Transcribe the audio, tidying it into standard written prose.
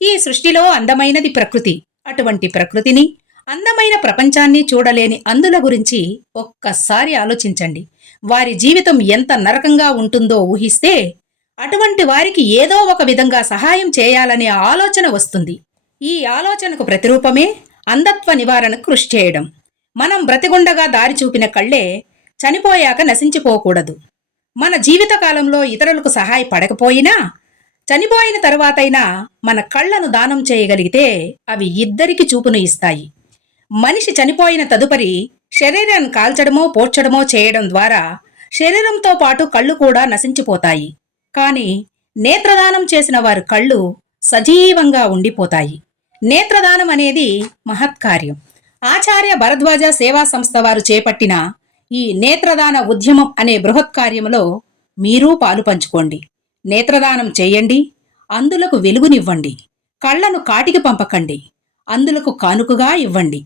ఈ సృష్టిలో అందమైనది ప్రకృతి. అటువంటి ప్రకృతిని, అందమైన ప్రపంచాన్ని చూడలేని అందుల గురించి ఒక్కసారి ఆలోచించండి. వారి జీవితం ఎంత నరకంగా ఉంటుందో ఊహిస్తే అటువంటి వారికి ఏదో ఒక విధంగా సహాయం చేయాలనే ఆలోచన వస్తుంది. ఈ ఆలోచనకు ప్రతిరూపమే అంధత్వ నివారణకు కృషి చేయడం. మనం బ్రతిగుండగా దారి చూపిన కళ్ళే చనిపోయాక నశించిపోకూడదు. మన జీవితకాలంలో ఇతరులకు సహాయపడకపోయినా చనిపోయిన తరువాతైనా మన కళ్ళను దానం చేయగలిగితే అవి ఇద్దరికి చూపును ఇస్తాయి. మనిషి చనిపోయిన తదుపరి శరీరాన్ని కాల్చడమో పోడ్చడమో చేయడం ద్వారా శరీరంతో పాటు కళ్ళు కూడా నశించిపోతాయి. కానీ నేత్రదానం చేసిన వారి కళ్ళు సజీవంగా ఉండిపోతాయి. నేత్రదానం అనేది మహత్కార్యం. ఆచార్య భరద్వాజ సేవా సంస్థ వారు చేపట్టిన ఈ నేత్రదాన ఉద్యమం అనే బృహత్ కార్యములో మీరూ పాలు పంచుకోండి. నేత్రదానం చేయండి, అందులకు వెలుగునివ్వండి. కళ్లను కాటికి పంపకండి, అందులకు కానుకగా ఇవ్వండి.